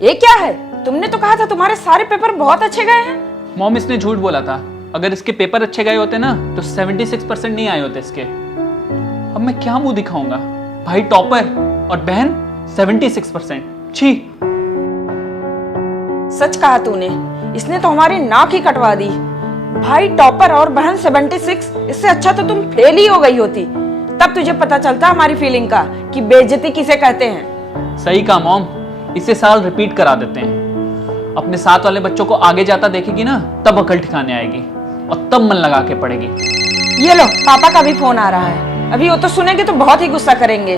ये क्या है? तुमने तो कहा था तुम्हारे सारे पेपर बहुत अच्छे गए हैं। मॉम, इसने झूठ बोला था। अगर इसके पेपर अच्छे गए होते ना तो 76% नहीं आए होते इसके। अब मैं क्या मुंह दिखाऊंगा? भाई टॉपर और बहन 76%। छी। सच कहा तूने, इसने तो हमारी नाक ही कटवा दी। भाई टॉपर और बहन 76, इससे अच्छा तो तुम फेल ही हो गई होती। तब तुझे पता चलता हमारी फीलिंग का कि बेइज्जती किसे कहते हैं। सही कहा मॉम, इसे साल रिपीट करा देते हैं। अपने साथ वाले बच्चों को आगे जाता देखेगी ना तब अकल ठिकाने आएगी और तब मन लगा के पढ़ेगी। ये लो, पापा का भी फोन आ रहा है। अभी वो तो सुनेंगे तो बहुत ही गुस्सा करेंगे।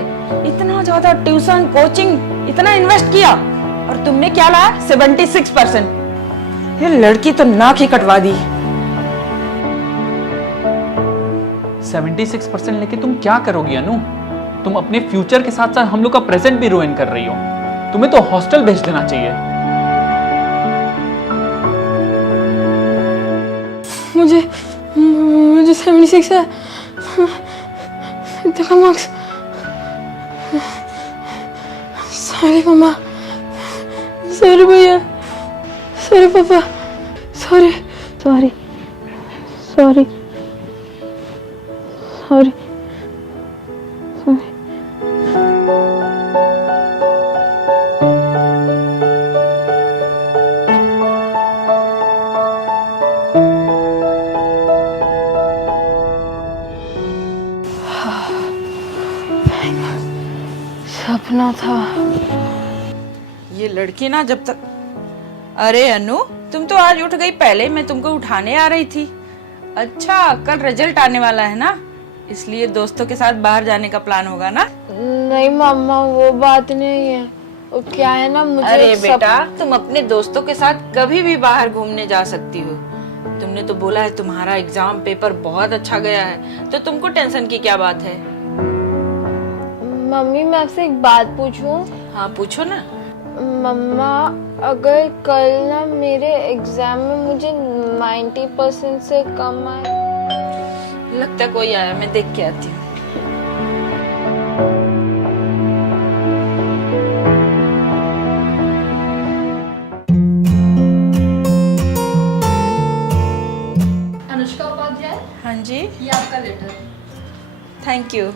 इतना ज्यादा ट्यूशन कोचिंग इतना इन्वेस्ट किया और तुमने क्या लाया? 76%। ये लड़की तो नाक ही कटवा दी। 76% लेके तुम क्या करोगी अनु? तुम अपने फ्यूचर के साथ साथ हम लोग का प्रेजेंट भी रुइन कर रही हो। तुम्हें तो हॉस्टल भेज देना चाहिए। मुझे 76 है। देखो मार्क्स। सॉरी मम्मा, सॉरी भैया, सॉरी पापा, sorry sorry sorry sorry sorry. सपना था। ये लड़की ना जब तक। अरे अनु, तुम तो आज उठ गई पहले। मैं तुमको उठाने आ रही थी। अच्छा, कल रिजल्ट आने वाला है ना, इसलिए दोस्तों के साथ बाहर जाने का प्लान होगा ना? नहीं मम्मा, वो बात नहीं है। वो क्या है ना, मुझे अरे बेटा, तुम अपने दोस्तों के साथ कभी भी बाहर घूमने जा सकती हो। तुमने तो बोला है तुम्हारा एग्जाम पेपर बहुत अच्छा गया है, तो तुमको टेंशन की क्या बात है? मम्मी, मैं आपसे एक बात पूछूं? हाँ पूछो ना। मम्मा, अगर कल ना मेरे एग्जाम में मुझे 90% से कम आए। लगता कोई आया, मैं देख के आती हूँ। अनुष्का उपाध्याय, हाँ जी, ये आपका लेटर। Thank you.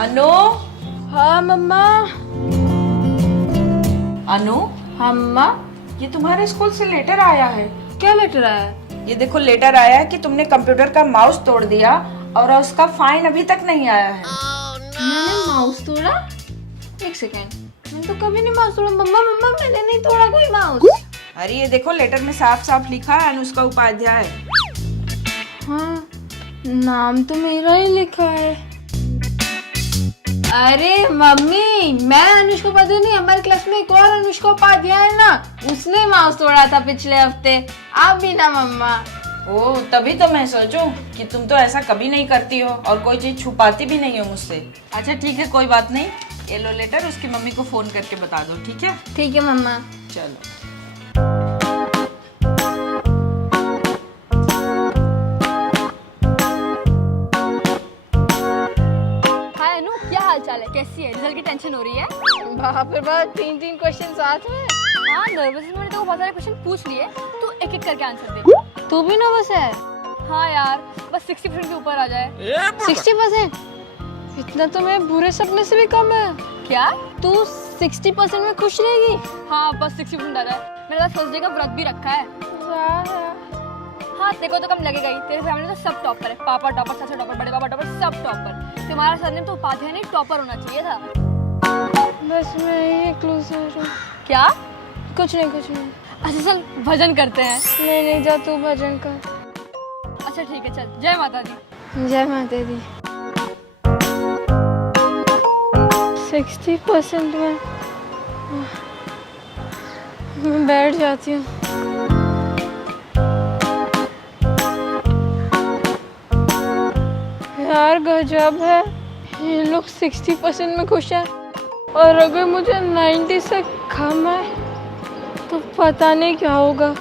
अनु, हाँ मम्मा। अनु, हाँ मम्मा। ये तुम्हारे स्कूल से लेटर आया है। क्या लेटर आया है? ये देखो, लेटर आया है कि तुमने कंप्यूटर का माउस तोड़ दिया और उसका फाइन अभी तक नहीं आया है। मैंने माउस तोड़ा? एक सेकेंड, मैंने तो कभी नहीं माउस तोड़ा। मम्मा मम्मा, मैंने नहीं तोड़ा कोई माउस। अरे ये देखो, लेटर में साफ साफ लिखा है अनुष्का उपाध्याय। हाँ, नाम तो मेरा ही लिखा है। अरे मम्मी, मैं अनुष्का उपाध्याय नहीं, हमारे क्लास में एक और अनुष्का उपाध्याय है ना, उसने माउस तोड़ा था पिछले हफ्ते। आप भी ना मम्मा। ओ, तभी तो मैं सोचूं कि तुम तो ऐसा कभी नहीं करती हो और कोई चीज छुपाती भी नहीं हो मुझसे। अच्छा ठीक है, कोई बात नहीं। ये लो लेटर, उसकी मम्मी को फोन करके बता दो, ठीक है? ठीक है मम्मा। चलो। हाय अनु, क्या हाल चाल है? कैसी है? रिजल्ट की टेंशन हो रही है? बाप रे बाप, 3 क्वेश्चन साथ में। हाँ, नर्वस मैंने तो बहुत सारे क्वेश्चन पूछ लिए, तू एक एक करके आंसर दे। तू भी नर्वस है? हाँ यार, बस 60% के ऊपर आ जाए। 60%? इतना तो मेरे बुरे सपने से भी कम है। क्या? तू 60% में खुश रहेगी? हाँ, बस 60% आ जाए। मेरे पास फर्स्ट डे का व्रत भी रखा है। हाँ, तेरे को तो कम लगेगा ही। तेरे फैमिली तो सब टॉपर है। पापा टॉपर, चाचा टॉपर, बड़े पापा टॉपर, सब टॉपर। तुम्हारा सरनेम तो उपाध्याय नहीं, टॉपर होना चाहिए था। बस मैं यही क्लोज हूँ। क्या? कुछ नहीं कुछ नहीं। अच्छा चल, भजन करते हैं। नहीं, जा तू भजन कर। अच्छा ठीक है, चल। जय माता दी। जय माता दी। 60% में मैं बैठ जाती हूँ। यार गजब है, ये लोग 60% में खुश हैं और अगर मुझे 90 से कम है तो पता नहीं क्या होगा।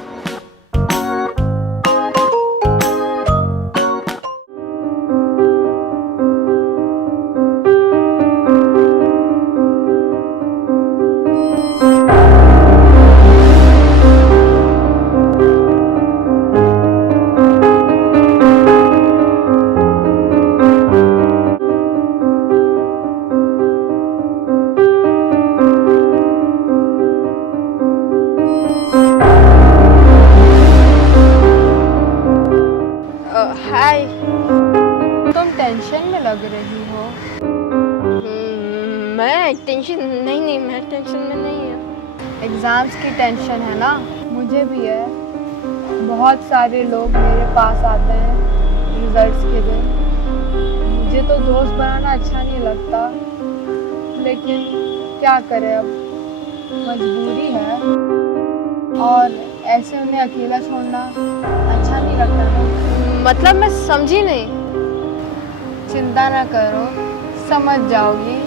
हाय, तुम टेंशन में लग रही हो। मैं टेंशन नहीं, मैं टेंशन में नहीं है। एग्जाम्स की टेंशन है ना, मुझे भी है। बहुत सारे लोग मेरे पास आते हैं रिजल्ट्स के दिन। मुझे तो दोस्त बनाना अच्छा नहीं लगता, लेकिन क्या करें, अब मजबूरी है और ऐसे उन्हें अकेला छोड़ना अच्छा नहीं लगता ना। मतलब मैं समझी नहीं। चिंता ना करो, समझ जाओगी।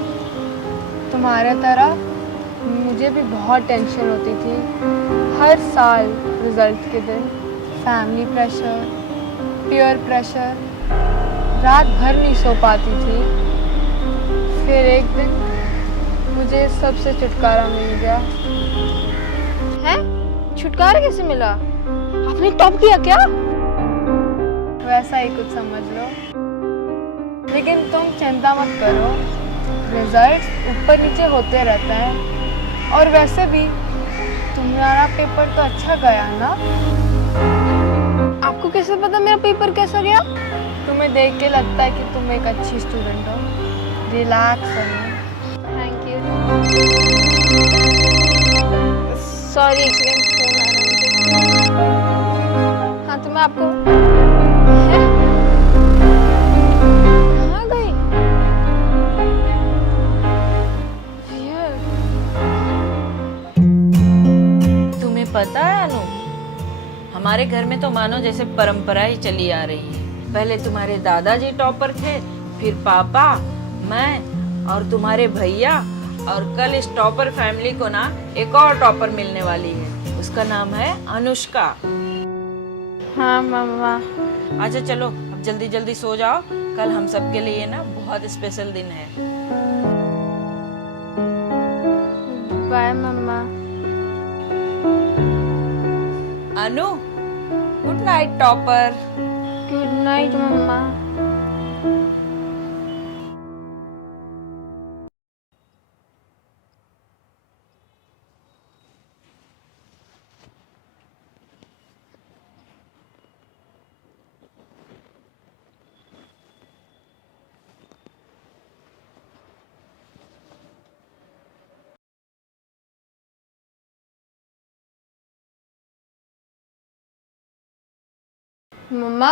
तुम्हारे तरह मुझे भी बहुत टेंशन होती थी हर साल रिजल्ट के दिन। फैमिली प्रेशर, पीयर प्रेशर, रात भर नहीं सो पाती थी। फिर एक दिन मुझे सबसे छुटकारा मिल गया। हैं? छुटकारा कैसे मिला? आपने टॉप किया क्या? वैसा ही कुछ समझ लो। लेकिन तुम चिंता मत करो, रिजल्ट्स ऊपर नीचे होते रहते हैं। और वैसे भी तुम्हारा पेपर तो अच्छा गया ना? आपको कैसे पता मेरा पेपर कैसा गया? तुम्हें देख के लगता है कि तुम एक अच्छी स्टूडेंट हो। रिलैक्स हो। Thank you. सॉरी, फोन आ रहा है। हाँ, तो मैं आपको कहाँ गई? तुम्हें पता है अनु, हमारे घर में तो मानो जैसे परंपरा ही चली आ रही है। पहले तुम्हारे दादाजी टॉपर थे, फिर पापा, मैं और तुम्हारे भैया, और कल इस टॉपर फैमिली को ना एक और टॉपर मिलने वाली है। उसका नाम है अनुष्का। हाँ मम्मा। अच्छा चलो, अब जल्दी जल्दी सो जाओ। कल हम सब के लिए ना बहुत स्पेशल दिन है। Bye mamma. Anu, good night topper. Good night mamma. Mamma,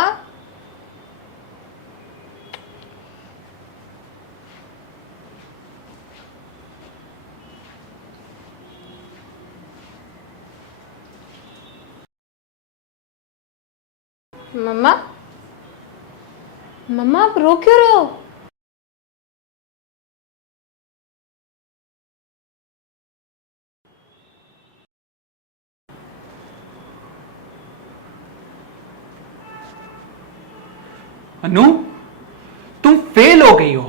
mamma, mamma आप रो क्यों रहे हो? अनु, तुम फेल हो गई हो।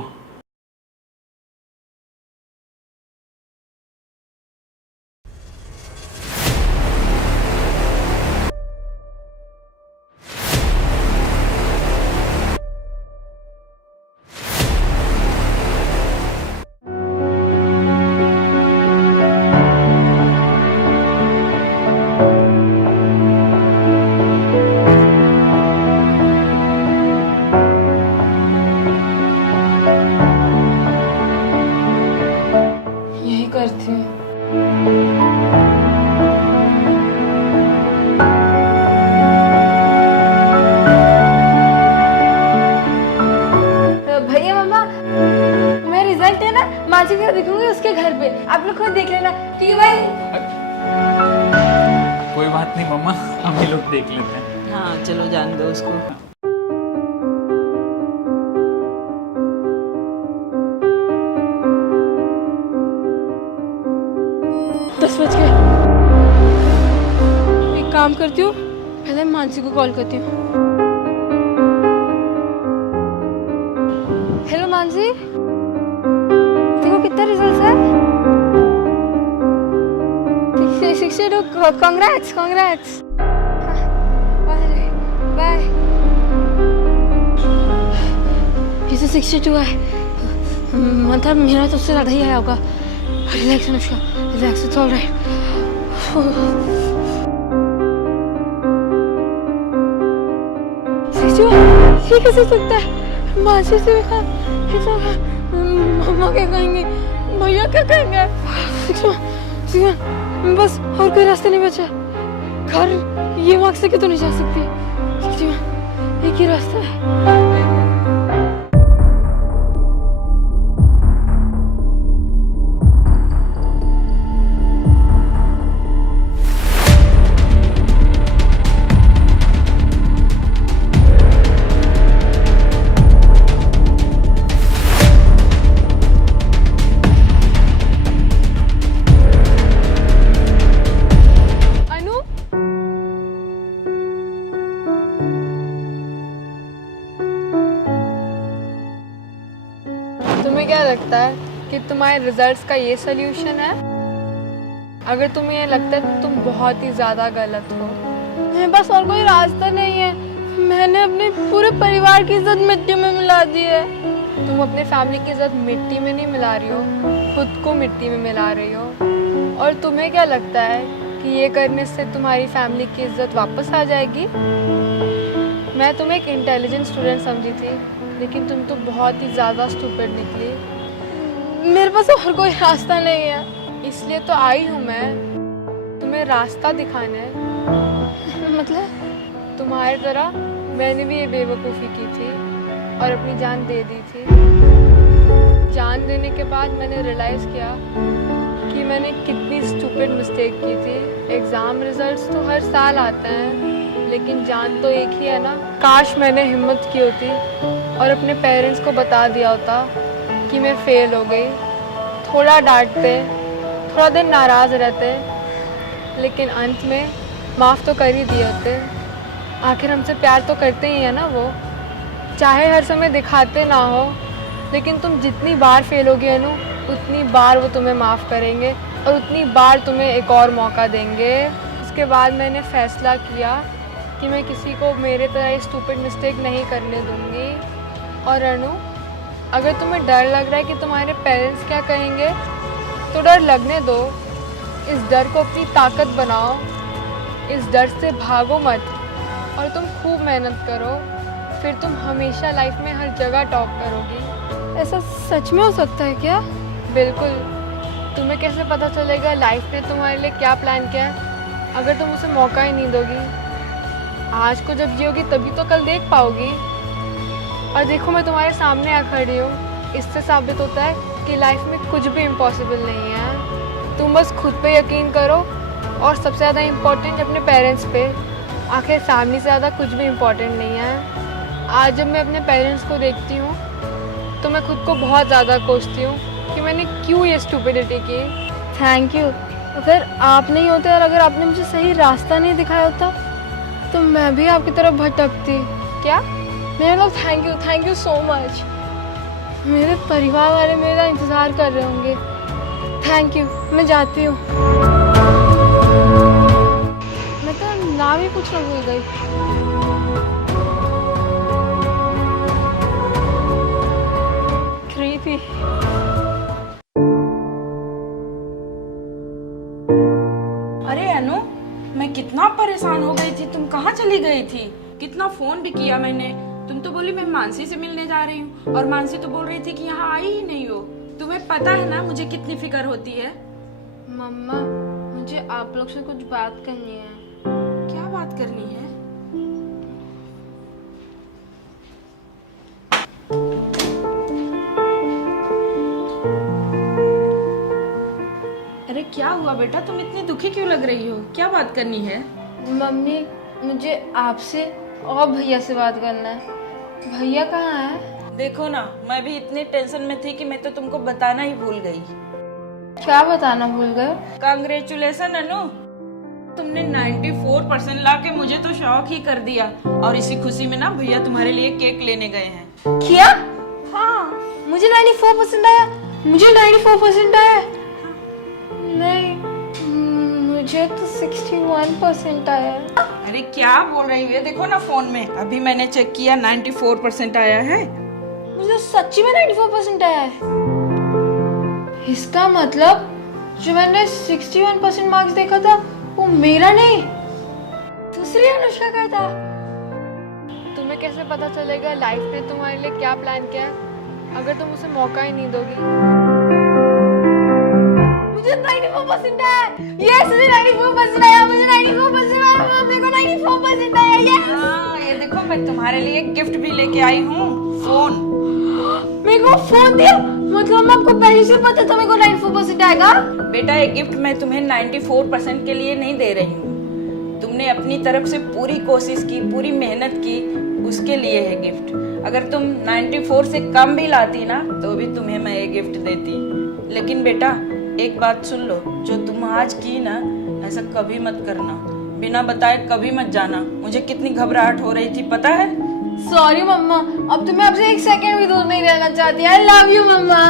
यही करती हूँ। भैया मम्मा, मेरा रिजल्ट है ना, माँ जी को दिखूंगी उसके घर पे। आप लोग खुद देख लेना, ठीक है भाई? कोई बात नहीं मम्मा, हम ही लोग देख लेते हैं। हाँ चलो, जान दो उसको। काम करती हूँ, पहले मानसी को कॉल करती हूँ। हेलो मानसी, देखो कितना रिजल्ट है। 62, कांग्रेट्स कांग्रेट्स। अरे बाय। ये तो 62 है, मतलब मेरा तो उससे ज़्यादा ही आया होगा। Relax Anushka, relax, it's alright. ये कैसे सकता है? मानसी से मम्मा क्या कहेंगे, भैया क्या कहेंगे? बस और कोई रास्ता नहीं बचा। घर ये मार्क्स से तो नहीं जा सकती। एक ही रास्ता है। तुम्हें क्या लगता है कि तुम्हारे रिजल्ट्स का ये सल्यूशन है? अगर तुम्हें ये लगता है तो तुम बहुत ही ज़्यादा गलत हो। मेरे पास और कोई रास्ता नहीं है। मैंने अपने पूरे परिवार की इज्जत मिट्टी में मिला दी है। तुम अपने फैमिली की इज्जत मिट्टी में नहीं मिला रही हो, खुद को मिट्टी में मिला रही हो। और तुम्हें क्या लगता है कि ये करने से तुम्हारी फैमिली की इज्जत वापस आ जाएगी? मैं तुम्हें एक इंटेलिजेंट स्टूडेंट समझी थी, लेकिन तुम तो बहुत ही ज़्यादा स्टूपिड निकली। मेरे पास और कोई रास्ता नहीं है, इसलिए तो आई हूँ मैं तुम्हें रास्ता दिखाने। मतलब तुम्हारी तरह मैंने भी ये बेवकूफ़ी की थी और अपनी जान दे दी थी। जान देने के बाद मैंने रियलाइज़ किया कि मैंने कितनी स्टूपिड मिस्टेक की थी। एग्ज़ाम रिजल्ट्स तो हर साल आते हैं, लेकिन जान तो एक ही है ना। काश मैंने हिम्मत की होती और अपने पेरेंट्स को बता दिया होता कि मैं फेल हो गई। थोड़ा डांटते, थोड़ा दिन नाराज़ रहते, लेकिन अंत में माफ़ तो कर ही दिए होते। आखिर हमसे प्यार तो करते ही है ना वो, चाहे हर समय दिखाते ना हो। लेकिन तुम जितनी बार फेल होगी अनु, उतनी बार वो तुम्हें माफ़ करेंगे और उतनी बार तुम्हें एक और मौका देंगे। उसके बाद मैंने फ़ैसला किया कि मैं किसी को मेरे तरह स्टूपिड मिस्टेक नहीं करने दूंगी। और अनु, अगर तुम्हें डर लग रहा है कि तुम्हारे पेरेंट्स क्या कहेंगे, तो डर लगने दो। इस डर को अपनी ताकत बनाओ, इस डर से भागो मत और तुम खूब मेहनत करो। फिर तुम हमेशा लाइफ में हर जगह टॉप करोगी। ऐसा सच में हो सकता है क्या? बिल्कुल। तुम्हें कैसे पता चलेगा लाइफ ने तुम्हारे लिए क्या प्लान किया है, अगर तुम उसे मौका ही नहीं दोगी? आज को जब जियोगी तभी तो कल देख पाओगी। और देखो, मैं तुम्हारे सामने आ खड़ी हूँ। इससे साबित होता है कि लाइफ में कुछ भी इम्पॉसिबल नहीं है। तुम बस खुद पे यकीन करो और सबसे ज़्यादा इम्पोर्टेंट अपने पेरेंट्स पे। आखिर फैमिली से ज़्यादा कुछ भी इम्पोर्टेंट नहीं है। आज जब मैं अपने पेरेंट्स को देखती हूँ तो मैं खुद को बहुत ज़्यादा कोसती हूँ कि मैंने क्यों ये स्टूपिडिटी की। Thank you. अगर आप नहीं होते और अगर आपने मुझे सही रास्ता नहीं दिखाया होता तो मैं भी आपकी तरफ भटकती। क्या? मेरा लोग थैंक यू सो मच। मेरे परिवार वाले मेरा इंतज़ार कर रहे होंगे। थैंक यू, मैं जाती हूँ। मैं तो नाम ही पूछना भूल गई। क्रीपी। अरे अनु, मैं कितना परेशान हो गई थी। तुम कहाँ चली गई थी? कितना फोन भी किया मैंने। तुम तो बोली मैं मानसी से मिलने जा रही हूँ, और मानसी तो बोल रही थी कि यहाँ आई ही नहीं हो। तुम्हें पता है ना मुझे कितनी फिक्र होती है। मम्मा, मुझे आप लोग से कुछ बात करनी है। क्या बात करनी है? अरे क्या हुआ बेटा, तुम इतनी दुखी क्यों लग रही हो? क्या बात करनी है? मम्मी, मुझे आपसे और भैया से बात करना है। भैया कहाँ है? देखो ना, मैं भी इतनी टेंशन में थी कि मैं तो तुमको बताना ही भूल गई। क्या बताना भूल गए? कांग्रेचुलेशन अनु। तुमने 94% ला के मुझे तो शौक ही कर दिया। और इसी खुशी में ना भैया तुम्हारे लिए केक लेने गए हैं। किया? हाँ, मुझे 94% आया। मुझे 94% आया। नहीं, मुझे तो 61% आया। अरे क्या बोल रही है? देखो ना फोन में, अभी मैंने चेक किया 94% आया है। मुझे सच्ची में 94% आया है। इसका मतलब जो मैंने 61% मार्क्स देखा था वो मेरा नहीं, दूसरी अनुष्का का था। तुम्हें कैसे पता चलेगा लाइफ ने तुम्हारे लिए क्या प्लान किया है अगर तुम उसे मौका ही नहीं दोगी? मुझे 94% आया। यस, मुझे 94% आया। मुझे 94% आया। मेरे को 94% आया। यस। हाँ, ये देखो मैं तुम्हारे लिए गिफ्ट भी लेके आई हूँ, फोन। मेरे को फोन दिया? मतलब आपको पहले से पता था मेरे को 94% आएगा? बेटा ये गिफ्ट मैं तुम्हें 94% के लिए नहीं दे रही हूँ। तुमने अपनी तरफ से पूरी कोशिश की, पूरी मेहनत की, उसके लिए है गिफ्ट। अगर तुम 94 से कम भी लाती ना तो भी तुम्हें मैं ये गिफ्ट देती। लेकिन बेटा एक बात सुन लो, जो तुम आज की ना ऐसा कभी मत करना। बिना बताए कभी मत जाना। मुझे कितनी घबराहट हो रही थी पता है? सॉरी मम्मा, अब तो मैं आपसे एक सेकंड भी दूर नहीं रहना चाहती। I love you mamma.